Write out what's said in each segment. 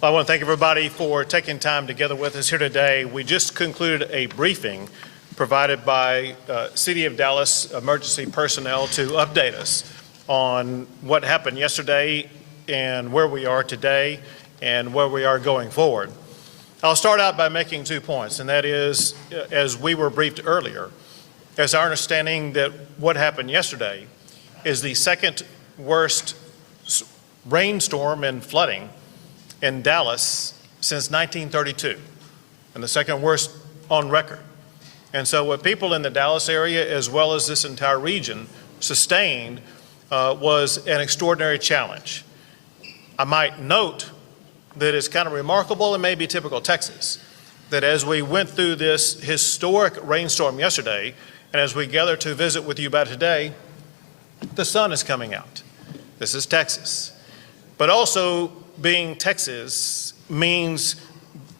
I want to thank everybody for taking time together with us here today. We just concluded a briefing provided by City of Dallas emergency personnel to update us on what happened yesterday and where we are today and where we are going forward. I'll start out by making 2 points, and that is, as we were briefed earlier, it's our understanding that what happened yesterday is the second worst rainstorm and flooding in Dallas since 1932, and the second worst on record. And so what people in the Dallas area, as well as this entire region, sustained was an extraordinary challenge. I might note that it's kind of remarkable and maybe typical Texas, that as we went through this historic rainstorm yesterday, and as we gather to visit with you about today, the sun is coming out. This is Texas. But also, being Texas means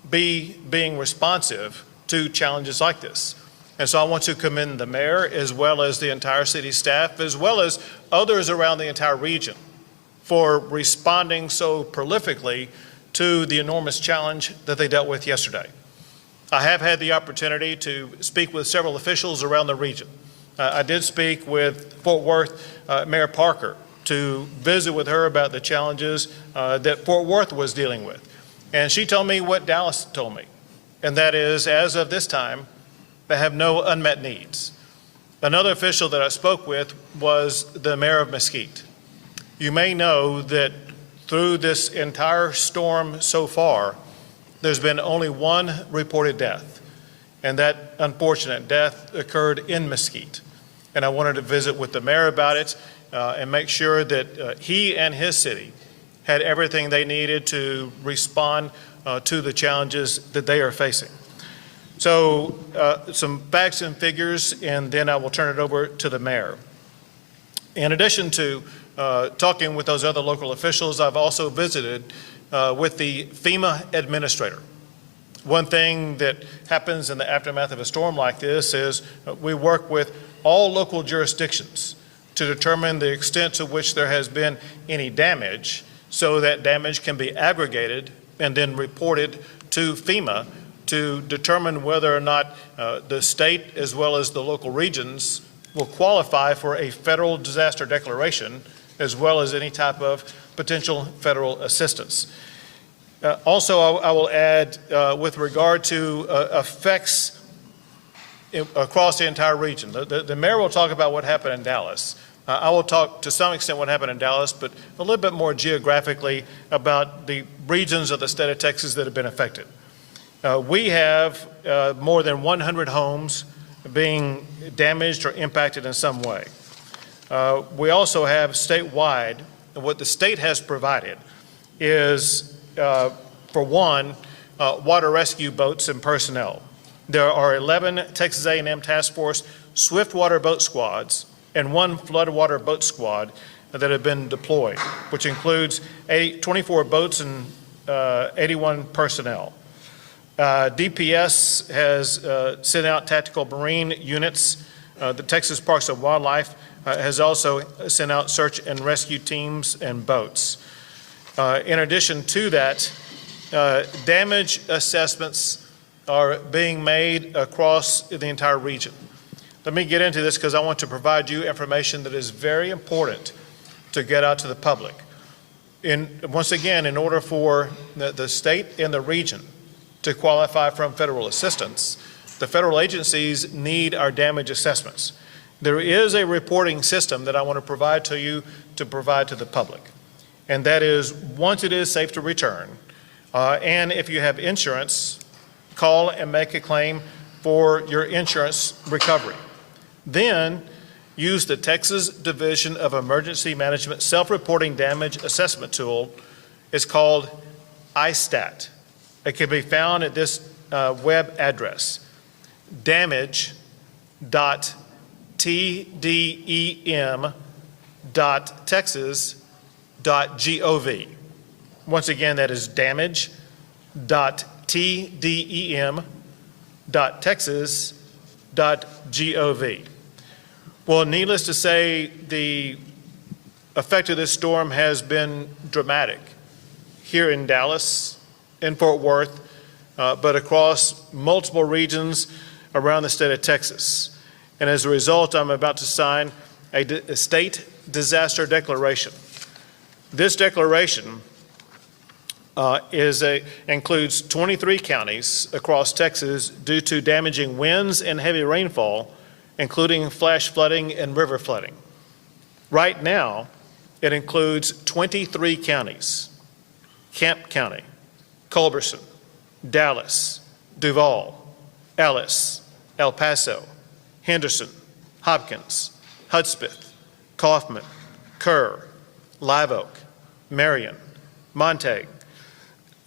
being responsive to challenges like this. And so I want to commend the mayor, as well as the entire city staff, as well as others around the entire region, for responding so prolifically to the enormous challenge that they dealt with yesterday. I have had the opportunity to speak with several officials around the region. I did speak with Fort Worth Mayor Parker to visit with her about the challenges that Fort Worth was dealing with. And she told me what Dallas told me, and that is, as of this time, they have no unmet needs. Another official that I spoke with was the mayor of Mesquite. You may know that through this entire storm so far, there's been only one reported death, and that unfortunate death occurred in Mesquite. And I wanted to visit with the mayor about it and make sure that he and his city had everything they needed to respond to the challenges that they are facing. So some facts and figures, and then I will turn it over to the mayor. In addition to talking with those other local officials, I've also visited with the FEMA administrator. One thing that happens in the aftermath of a storm like this is we work with all local jurisdictions to determine the extent to which there has been any damage, so that damage can be aggregated and then reported to FEMA to determine whether or not the state, as well as the local regions, will qualify for a federal disaster declaration, as well as any type of potential federal assistance. Also, I will add, with regard to effects across the entire region. The mayor will talk about what happened in Dallas. I will talk to some extent what happened in Dallas, but a little bit more geographically about the regions of the state of Texas that have been affected. We have more than 100 homes being damaged or impacted in some way. We also have statewide, what the state has provided is, for one, water rescue boats and personnel. There are 11 Texas A&M Task Force swiftwater boat squads and 1 floodwater boat squad that have been deployed, which includes 24 boats and 81 personnel. DPS has sent out tactical marine units. The Texas Parks and Wildlife has also sent out search and rescue teams and boats. In addition to that, damage assessments are being made across the entire region. Let me get into this because I want to provide you information that is very important to get out to the public. Once again, in order for the state and the region to qualify from federal assistance, the federal agencies need our damage assessments. There is a reporting system that I want to provide to you to provide to the public. And that is, once it is safe to return, and if you have insurance, call and make a claim for your insurance recovery. Then use the Texas Division of Emergency Management Self-Reporting Damage Assessment Tool. It's called ISTAT. It can be found at this web address, damage.tdem.texas.gov. Once again, that is damage.tdem.texas.gov. Well, needless to say, the effect of this storm has been dramatic here in Dallas, in Fort Worth, but across multiple regions around the state of Texas. And as a result, I'm about to sign a state disaster declaration. This declaration includes 23 counties across Texas due to damaging winds and heavy rainfall, including flash flooding and river flooding. Right now, it includes 23 counties: Kemp County, Culberson, Dallas, Duval, Ellis, El Paso, Henderson, Hopkins, Hudspeth, Kaufman, Kerr, Live Oak, Marion, Montague,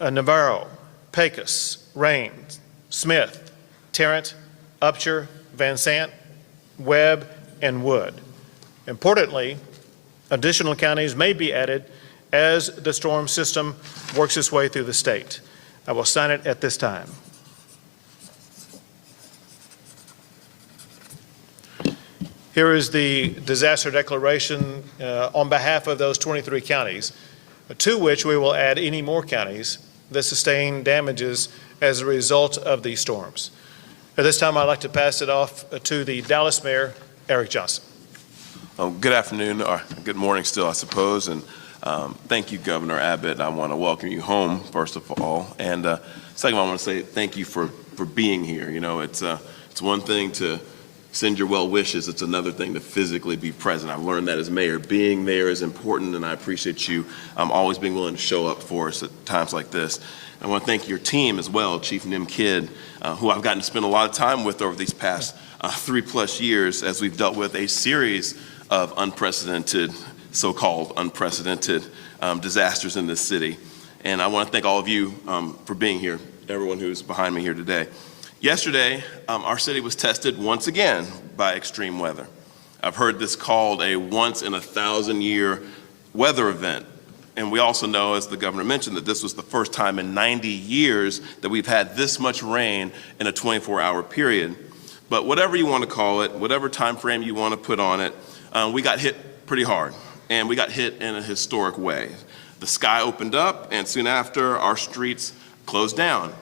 Navarro, Pecos, Raines, Smith, Tarrant, Upshur, Van Sant, Webb, and Wood. Importantly, additional counties may be added as the storm system works its way through the state. I will sign it at this time. Here is the disaster declaration on behalf of those 23 counties, to which we will add any more counties that sustain damages as a result of these storms. At this time, I'd like to pass it off to the Dallas Mayor, Eric Johnson. Good afternoon, or good morning still, I suppose, and thank you, Governor Abbott. I want to welcome you home, first of all, and second, I want to say thank you for being here. You know, it's one thing to send your well wishes, it's another thing to physically be present. I've learned that as mayor. Being there is important, and I appreciate you always being willing to show up for us at times like this. I want to thank your team as well, Chief Nim Kidd, who I've gotten to spend a lot of time with over these past 3+ years as we've dealt with a series of unprecedented, so-called unprecedented disasters in this city. And I want to thank all of you for being here, everyone who's behind me here today. Yesterday, our city was tested once again by extreme weather. I've heard this called a once-in-a-thousand-year weather event. And we also know, as the governor mentioned, that this was the first time in 90 years that we've had this much rain in a 24-hour period. But whatever you want to call it, whatever time frame you want to put on it, we got hit pretty hard, and we got hit in a historic way. The sky opened up, and soon after, our streets closed down.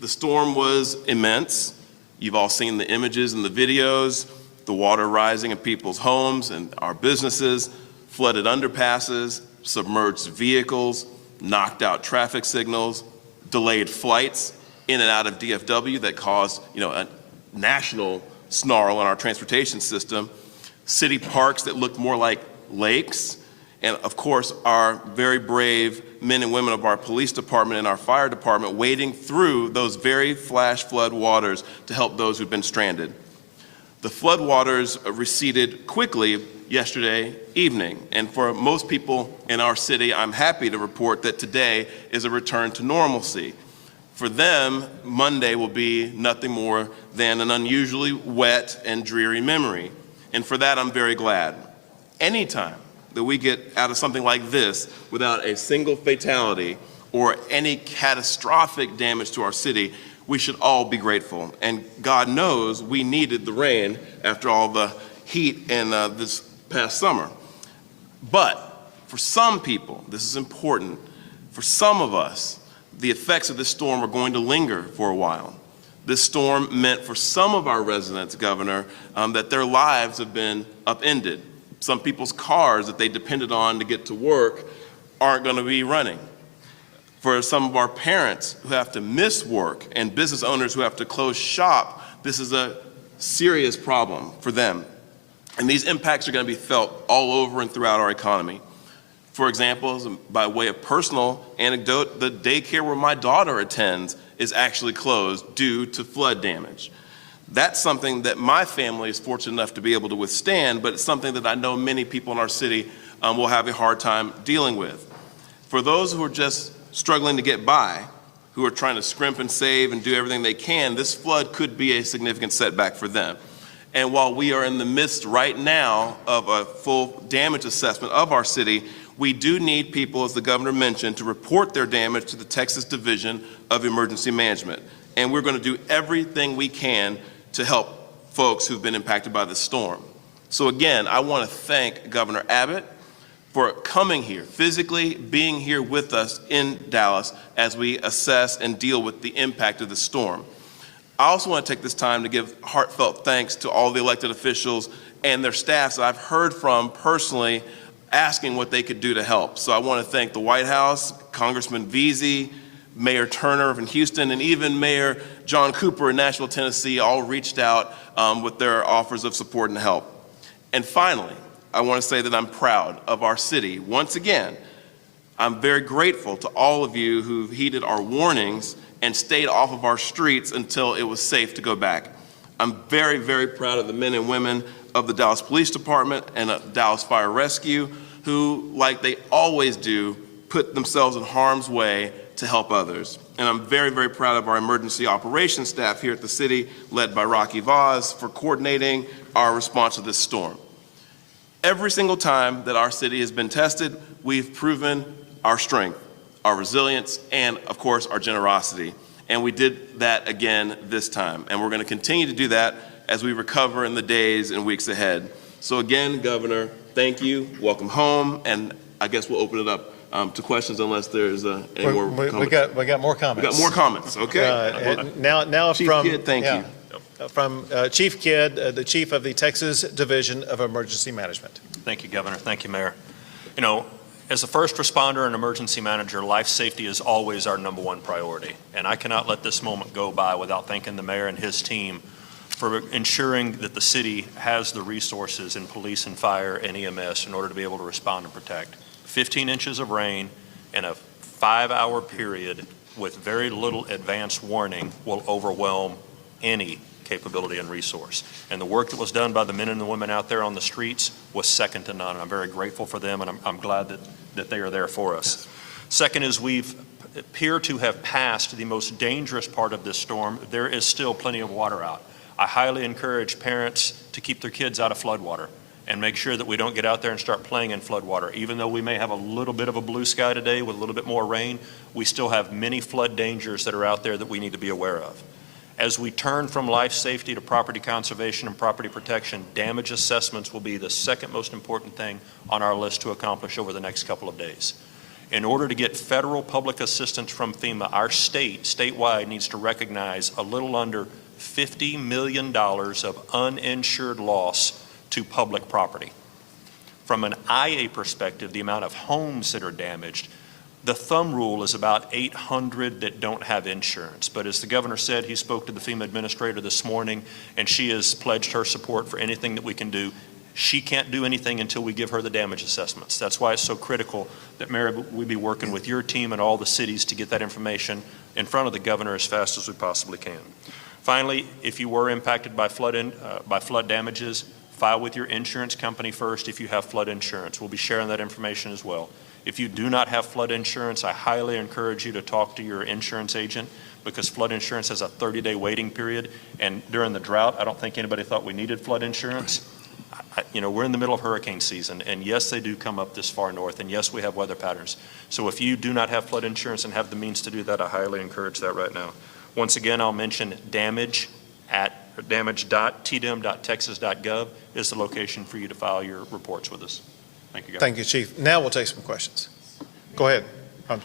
The storm was immense. You've all seen the images and the videos, the water rising in people's homes and our businesses, flooded underpasses, submerged vehicles, knocked out traffic signals, delayed flights in and out of DFW that caused, a national snarl in our transportation system, city parks that looked more like lakes, and of course, our very brave men and women of our police department and our fire department wading through those very flash flood waters to help those who've been stranded. The flood waters receded quickly yesterday evening, and for most people in our city, I'm happy to report that today is a return to normalcy. For them, Monday will be nothing more than an unusually wet and dreary memory, and for that, I'm very glad. Anytime that we get out of something like this without a single fatality or any catastrophic damage to our city, we should all be grateful. And God knows we needed the rain after all the heat in this past summer. But for some people, this is important, for some of us, the effects of this storm are going to linger for a while. This storm meant for some of our residents, Governor, that their lives have been upended. Some people's cars that they depended on to get to work aren't going to be running. For some of our parents who have to miss work and business owners who have to close shop, this is a serious problem for them. And these impacts are going to be felt all over and throughout our economy. For example, by way of personal anecdote, the daycare where my daughter attends is actually closed due to flood damage. That's something that my family is fortunate enough to be able to withstand, but it's something that I know many people in our city will have a hard time dealing with. For those who are just struggling to get by, who are trying to scrimp and save and do everything they can, this flood could be a significant setback for them. And while we are in the midst right now of a full damage assessment of our city, we do need people, as the governor mentioned, to report their damage to the Texas Division of Emergency Management. And we're going to do everything we can to help folks who've been impacted by this storm. So again, I want to thank Governor Abbott for coming here, physically being here with us in Dallas as we assess and deal with the impact of the storm. I also want to take this time to give heartfelt thanks to all the elected officials and their staffs that I've heard from personally asking what they could do to help. So I want to thank the White House, Congressman Veazey, Mayor Turner in Houston, and even Mayor John Cooper in Nashville, Tennessee, all reached out with their offers of support and help. And finally, I want to say that I'm proud of our city. Once again, I'm very grateful to all of you who heeded our warnings and stayed off of our streets until it was safe to go back. I'm very, very proud of the men and women of the Dallas Police Department and Dallas Fire Rescue who, like they always do, put themselves in harm's way to help others. And I'm very, very proud of our emergency operations staff here at the city, led by Rocky Vaz, for coordinating our response to this storm. Every single time that our city has been tested, we've proven our strength, our resilience, and of course, our generosity. And we did that again this time. And we're going to continue to do that as we recover in the days and weeks ahead. So again, Governor, thank you. Welcome home. And I guess we'll open it up to questions unless there's any more comments. We got more comments. We got more comments, okay. Now Chief from Kidd, thank you. From Chief Kidd, the Chief of the Texas Division of Emergency Management. Thank you, Governor. Thank you, Mayor. You know, as a first responder and emergency manager, life safety is always our #1 priority. And I cannot let this moment go by without thanking the mayor and his team for ensuring that the city has the resources in police and fire and EMS in order to be able to respond and protect. 15 inches of rain in a 5-hour period with very little advance warning will overwhelm any capability and resource. And the work that was done by the men and the women out there on the streets was second to none. And I'm very grateful for them, and I'm glad that they are there for us. Second is we've appear to have passed the most dangerous part of this storm. There is still plenty of water out. I highly encourage parents to keep their kids out of floodwater and make sure that we don't get out there and start playing in floodwater. Even though we may have a little bit of a blue sky today with a little bit more rain, we still have many flood dangers that are out there that we need to be aware of. As we turn from life safety to property conservation and property protection, damage assessments will be the second most important thing on our list to accomplish over the next couple of days. In order to get federal public assistance from FEMA, our statewide needs to recognize a little under $50 million of uninsured loss to public property. From an IA perspective, the amount of homes that are damaged, The thumb rule is about 800 that don't have insurance. But as the governor said, he spoke to the FEMA administrator this morning, and she has pledged her support for anything that we can do. She can't do anything until we give her the damage assessments. That's why it's so critical that, Mayor, we be working with your team and all the cities to get that information in front of the governor as fast as we possibly can. Finally, if you were impacted by flood damages, file with your insurance company first if you have flood insurance. We'll be sharing that information as well. If you do not have flood insurance, I highly encourage you to talk to your insurance agent, because flood insurance has a 30-day waiting period. And during the drought, I don't think anybody thought we needed flood insurance. We're in the middle of hurricane season, and yes, they do come up this far north, and yes, we have weather patterns. So if you do not have flood insurance and have the means to do that, I highly encourage that right now. Once again, I'll mention damage.tdem.texas.gov is the location for you to file your reports with us. Thank you, guys. Thank you, Chief. Now we'll take some questions. Go ahead. Stormwater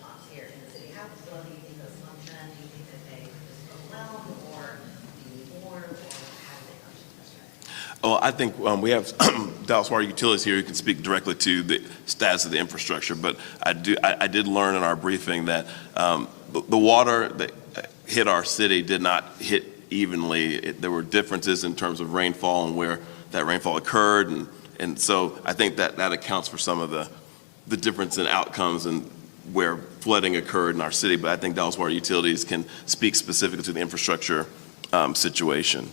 pumps here in the city. How well do you think those function? Do you think that they just overwhelm, or do you need more, or how do they function? Oh, I think we have Dallas Water Utilities here who can speak directly to the status of the infrastructure. But I did learn in our briefing that the water that hit our city did not hit evenly. There were differences in terms of rainfall and where that rainfall occurred, and so I think that accounts for some of the difference in outcomes and where flooding occurred in our city. But I think Dallas Water Utilities can speak specifically to the infrastructure situation.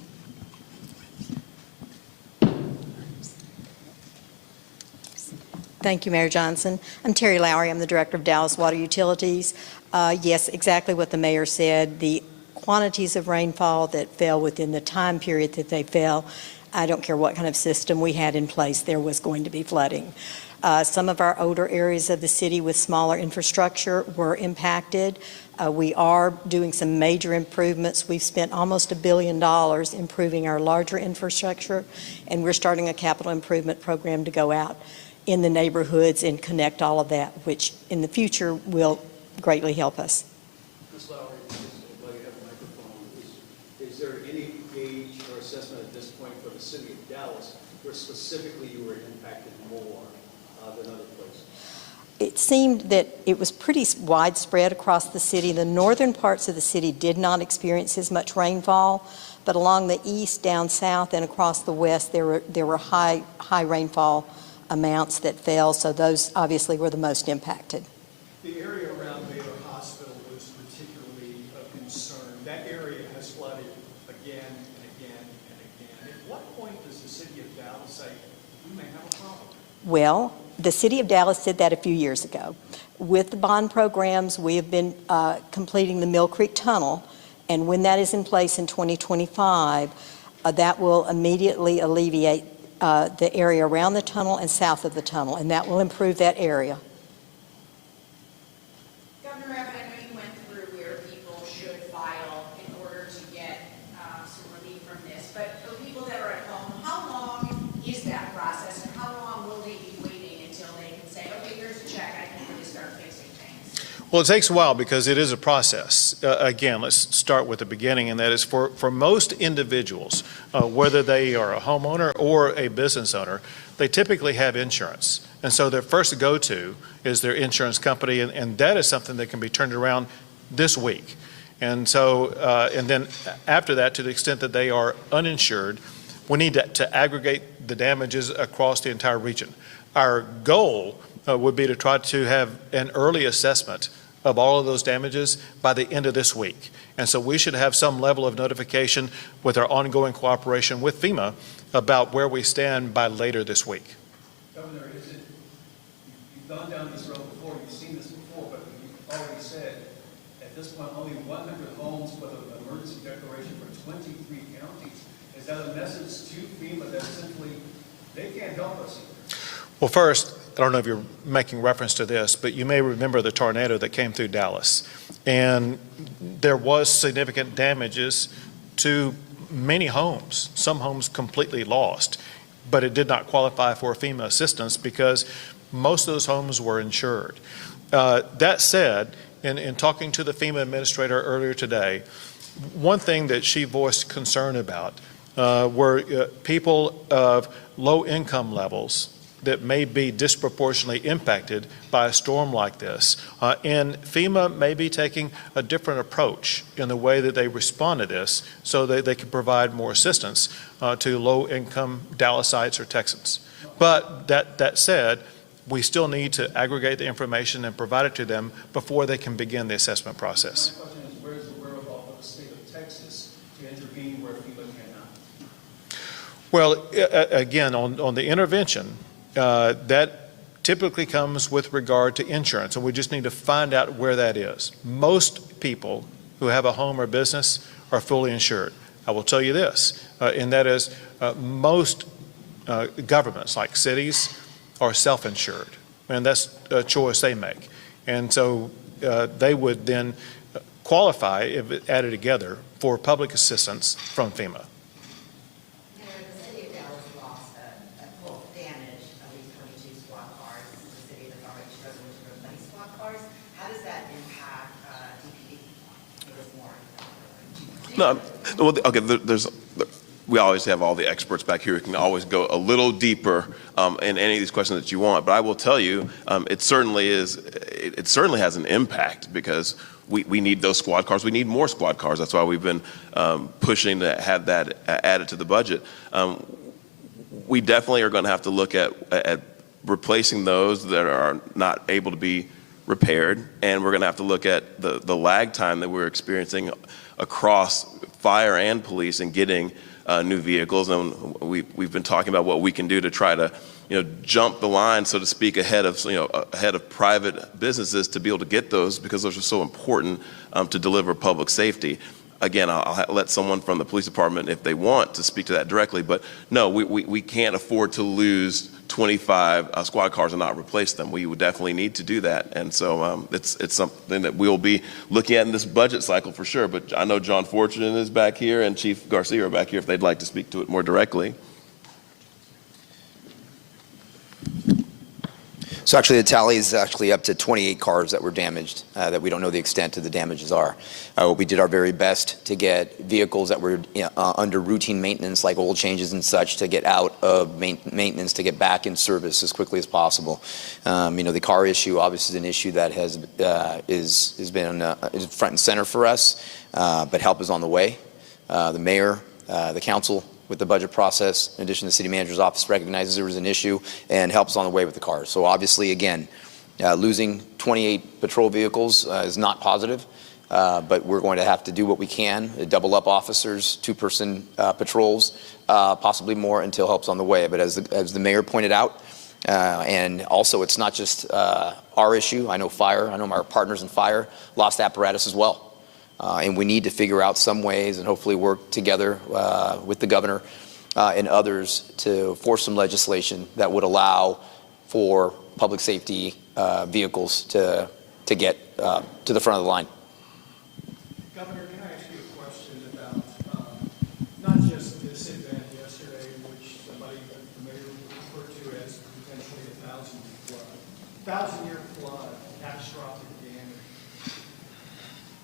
Thank you, Mayor Johnson. I'm Terry Lowry. I'm the Director of Dallas Water Utilities. Yes, exactly what the mayor said. The quantities of rainfall that fell within the time period that they fell, I don't care what kind of system we had in place, there was going to be flooding. Some of our older areas of the city with smaller infrastructure were impacted. We are doing some major improvements. We've spent almost $1 billion improving our larger infrastructure, and we're starting a capital improvement program to go out in the neighborhoods and connect all of that, which in the future will greatly help us. Ms. Lowry, while you have a microphone, is there any gauge or assessment at this point for the city of Dallas where specifically you were impacted more than other places? It seemed that it was pretty widespread across the city. The northern parts of the city did not experience as much rainfall, but along the east, down south, and across the west, there were high rainfall amounts that fell, so those obviously were the most impacted. The area around Baylor Hospital was particularly of concern. That area has flooded again and again and again. At what point does the city of Dallas say, we may have a problem? Well, the city of Dallas did that a few years ago. With the bond programs, we have been completing the Mill Creek Tunnel, and when that is in place in 2025, that will immediately alleviate the area around the tunnel and south of the tunnel, and that will improve that area. Governor Abbott, I know you went through where people should file in order to get some relief from this, but for people that are at home, how long is that process, and how long will they be waiting until they can say, okay, here's a check, I can really start fixing things? Well, it takes a while because it is a process. Again, let's start with the beginning, and that is for most individuals, whether they are a homeowner or a business owner, they typically have insurance. And so their first go-to is their insurance company, and that is something that can be turned around this week. And so, and then after that, to the extent that they are uninsured, we need to aggregate the damages across the entire region. Our goal would be to try to have an early assessment of all of those damages by the end of this week. And so we should have some level of notification with our ongoing cooperation with FEMA about where we stand by later this week. Governor, you've gone down this road before, you've seen this before, but you've already said at this point only 100 homes with an emergency declaration for 23 counties. Is that a message to FEMA that simply they can't help us here? Well, first, I don't know if you're making reference to this, but you may remember the tornado that came through Dallas. And there was significant damages to many homes, some homes completely lost, but it did not qualify for FEMA assistance because most of those homes were insured. That said, in talking to the FEMA administrator earlier today, one thing that she voiced concern about were people of low income levels that may be disproportionately impacted by a storm like this. And FEMA may be taking a different approach in the way that they respond to this so that they can provide more assistance to low-income Dallasites or Texans. But that said, we still need to aggregate the information and provide it to them before they can begin the assessment process. My question is, where is the wherewithal for the state of Texas to intervene where FEMA cannot? Well, again, on the intervention, that typically comes with regard to insurance, and we just need to find out where that is. Most people who have a home or business are fully insured. I will tell you this, and that is most governments, like cities, are self-insured, and that's a choice they make. And so they would then qualify, if it added together, for public assistance from FEMA. The city of Dallas lost a full damage of these 22 squad cars. This is a city that's already struggling to replace squad cars. How does that impact DPD this morning? No, well, okay, we always have all the experts back here who can always go a little deeper in any of these questions that you want. But I will tell you, it certainly has an impact because we need those squad cars. We need more squad cars. That's why we've been pushing to have that added to the budget. We definitely are going to have to look at replacing those that are not able to be repaired, and we're going to have to look at the lag time that we're experiencing across fire and police in getting new vehicles. And we've been talking about what we can do to try to jump the line, so to speak, ahead of private businesses to be able to get those, because those are so important to deliver public safety. Again, I'll let someone from the police department, if they want, to speak to that directly. But no, we can't afford to lose 25 squad cars and not replace them. We would definitely need to do that. And so it's something that we'll be looking at in this budget cycle for sure. But I know John Fortune is back here and Chief Garcia are back here if they'd like to speak to it more directly. So actually the tally is actually up to 28 cars that were damaged that we don't know the extent of the damages are. We did our very best to get vehicles that were under routine maintenance, like oil changes and such, to get out of maintenance, to get back in service as quickly as possible. The car issue obviously is an issue that has been front and center for us, but help is on the way. The mayor, the council, with the budget process, in addition to the city manager's office, recognizes there was an issue and helps on the way with the cars. So obviously, again, losing 28 patrol vehicles is not positive, but we're going to have to do what we can, double up officers, two-person patrols, possibly more, until help's on the way. But as the mayor pointed out, and also it's not just our issue. I know our partners in fire lost apparatus as well. And we need to figure out some ways and hopefully work together with the governor and others to force some legislation that would allow for public safety vehicles to get to the front of the line. Governor, can I ask you a question about not just this event yesterday, which the mayor referred to as potentially a 1,000-year flood, catastrophic damage,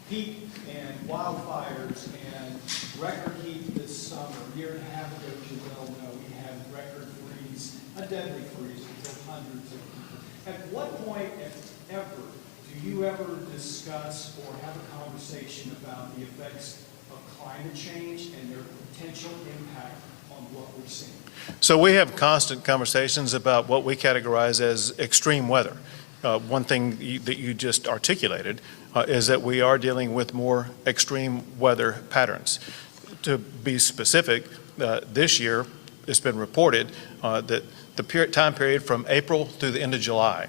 heat and wildfires and record heat this summer. A year and a half ago, as you well know, we had record freeze, a deadly freeze that killed hundreds of people. At what point, if ever, do you ever discuss or have a conversation about the effects of climate change and their potential impact on what we're seeing? So we have constant conversations about what we categorize as extreme weather. One thing that you just articulated is that we are dealing with more extreme weather patterns. To be specific, this year it's been reported that the time period from April through the end of July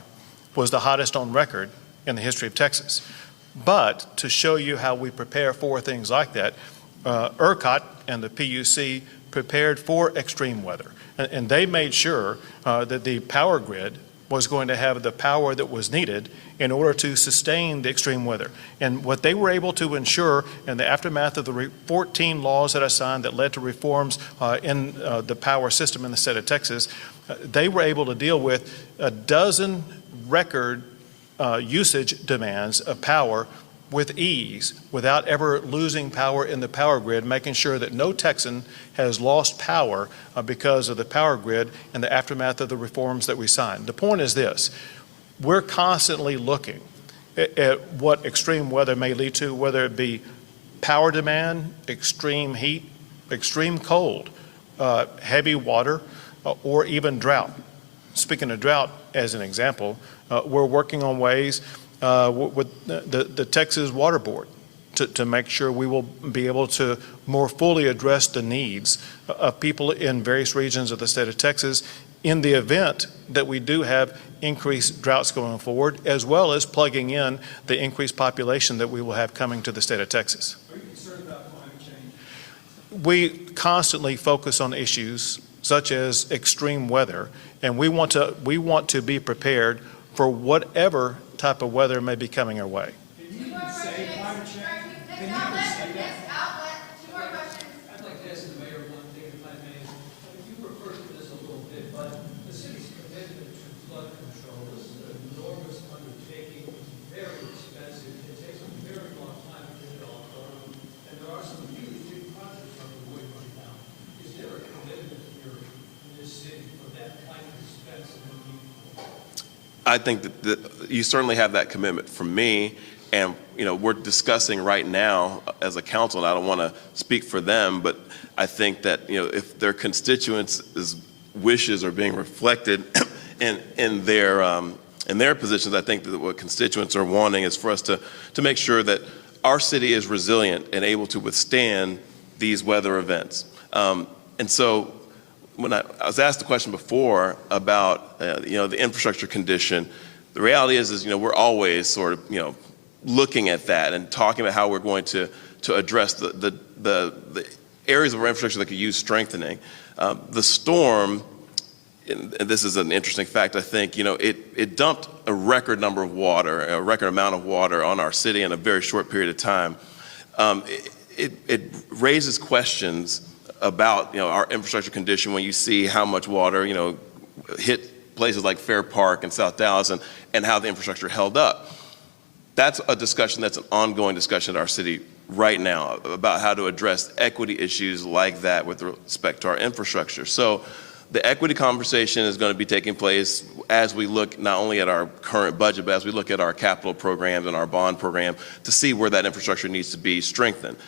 was the hottest on record in the history of Texas. But to show you how we prepare for things like that, ERCOT and the PUC prepared for extreme weather. And they made sure that the power grid was going to have the power that was needed in order to sustain the extreme weather. And what they were able to ensure in the aftermath of the 14 laws that I signed that led to reforms in the power system in the state of Texas, they were able to deal with a dozen record usage demands of power with ease without ever losing power in the power grid, making sure that no Texan has lost power because of the power grid in the aftermath of the reforms that we signed. The point is this: we're constantly looking at what extreme weather may lead to, whether it be power demand, extreme heat, extreme cold, heavy water, or even drought. Speaking of drought, as an example, we're working on ways with the Texas Water Board to make sure we will be able to more fully address the needs of people in various regions of the state of Texas in the event that we do have increased droughts going forward, as well as plugging in the increased population that we will have coming to the state of Texas. Are you concerned about climate change? We constantly focus on issues such as extreme weather, and we want to be prepared for whatever type of weather may be coming our way. Can you even say climate change? Can you even say that? I'd like to ask the mayor one thing, if I may. You referred to this a little bit, but the city's commitment to flood control is an enormous undertaking. It's very expensive. It takes a very long time to get it all done. And there are some huge big projects underway right now. Is there a commitment here in this city for that kind of expense and need? I think that you certainly have that commitment from me, and we're discussing right now as a council, and I don't want to speak for them, but I think that if their constituents' wishes are being reflected in their positions, I think that what constituents are wanting is for us to make sure that our city is resilient and able to withstand these weather events. And so when I was asked the question before about the infrastructure condition, the reality is we're always sort of looking at that and talking about how we're going to address the areas of our infrastructure that could use strengthening. The storm, and this is an interesting fact, I think, it dumped a record number of water, a record amount of water on our city in a very short period of time. It raises questions about our infrastructure condition when you see how much water hit places like Fair Park and South Dallas and how the infrastructure held up. That's a discussion that's an ongoing discussion in our city right now about how to address equity issues like that with respect to our infrastructure. So the equity conversation is going to be taking place as we look not only at our current budget, but as we look at our capital programs and our bond program to see where that infrastructure needs to be strengthened.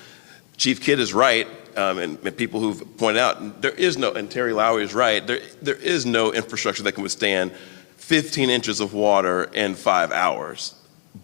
Chief Kidd is right, and people who've pointed out, there is no, and Terry Lowry is right, there is no infrastructure that can withstand 15 inches of water in 5 hours.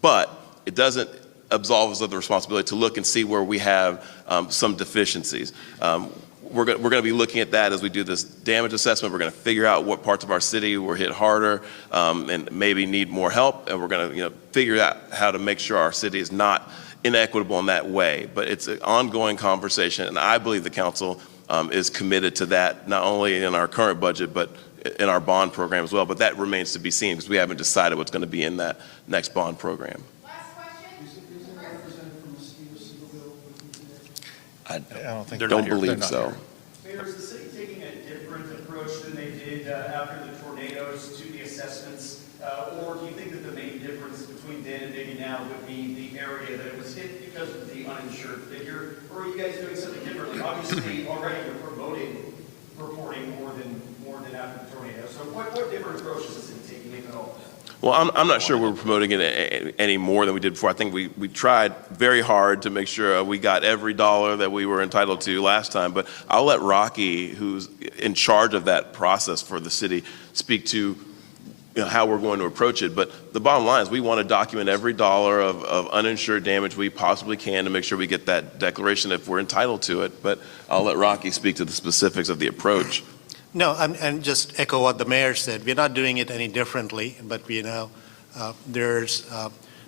But it doesn't absolve us of the responsibility to look and see where we have some deficiencies. We're going to be looking at that as we do this damage assessment. We're going to figure out what parts of our city were hit harder and maybe need more help, and we're going to figure out how to make sure our city is not inequitable in that way. But it's an ongoing conversation, and I believe the council is committed to that, not only in our current budget, but in our bond program as well. But that remains to be seen because we haven't decided what's going to be in that next bond program. I don't believe so. Mayor, is the city taking a different approach than they did after the tornadoes to the assessments? Or do you think that the main difference between then and maybe now would be the area that it was hit because of the uninsured figure? Or are you guys doing something differently? Obviously, already you're promoting reporting more than after the tornado. So what different approaches is the city taking, if at all? Well, I'm not sure we're promoting it any more than we did before. I think we tried very hard to make sure we got every dollar that we were entitled to last time. But I'll let Rocky, who's in charge of that process for the city, speak to how we're going to approach it. But the bottom line is we want to document every dollar of uninsured damage we possibly can to make sure we get that declaration if we're entitled to it. But I'll let Rocky speak to the specifics of the approach. No, and just echo what the mayor said. We're not doing it any differently, but there's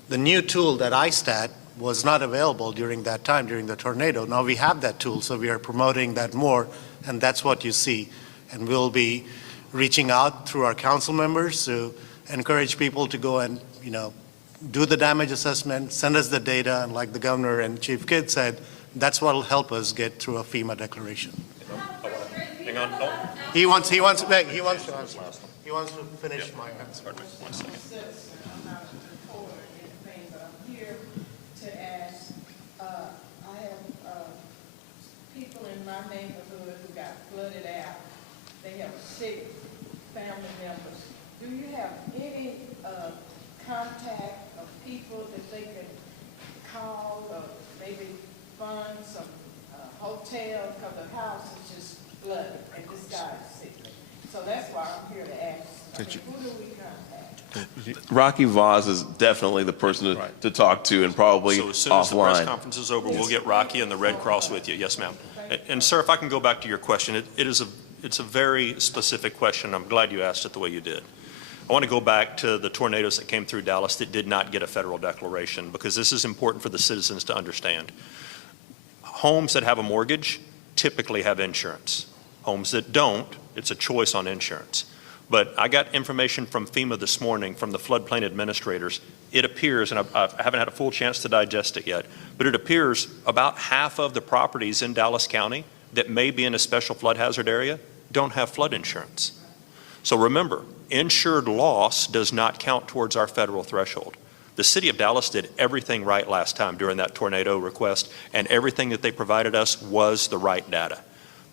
the new tool that ISTAT was not available during that time, during the tornado. Now we have that tool, so we are promoting that more, and that's what you see. And we'll be reaching out through our council members to encourage people to go and, do the damage assessment, send us the data, and like the governor and Chief Kidd said, that's what will help us get through a FEMA declaration. Hang on. Oh. He wants to answer. He wants to finish my answer. I'm not forward in things, but I'm here to my neighborhood who got flooded out. They have 6 family members. Do you have any contact of people that they could call or maybe fund some hotel, because the house is just flooded and this guy is sick? So that's why I'm here to ask, I mean, who do we contact? Rocky Vaz is definitely the person to talk to, and probably So as soon as the press offline. conference is over, we'll get Rocky and the Red Cross with you. Yes, ma'am. And sir, if I can go back to your question, it's a very specific question. I'm glad you asked it the way you did. I want to go back to the tornadoes that came through Dallas that did not get a federal declaration, because this is important for the citizens to understand. Homes that have a mortgage typically have insurance. Homes that don't, it's a choice on insurance. But I got information from FEMA this morning from the floodplain administrators. It appears, and I haven't had a full chance to digest it yet, but it appears about half of the properties in Dallas County that may be in a special flood hazard area don't have flood insurance. So remember, insured loss does not count towards our federal threshold. The city of Dallas did everything right last time during that tornado request, and everything that they provided us was the right data.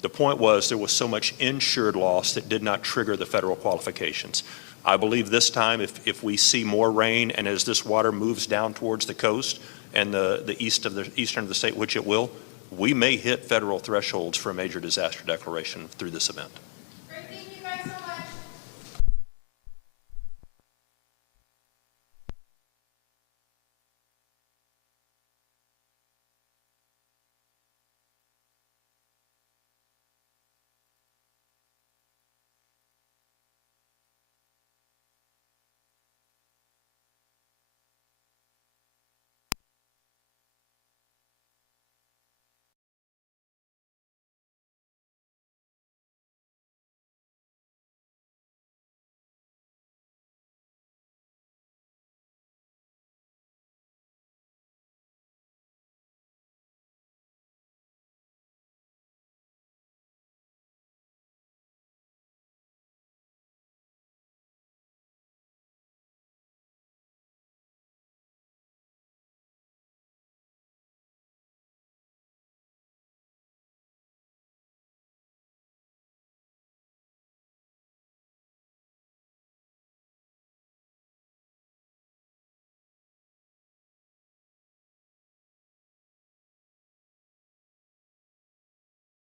The point was there was so much insured loss that did not trigger the federal qualifications. I believe this time, if we see more rain and as this water moves down towards the coast and the eastern of the state, which it will, we may hit federal thresholds for a major disaster declaration through this event.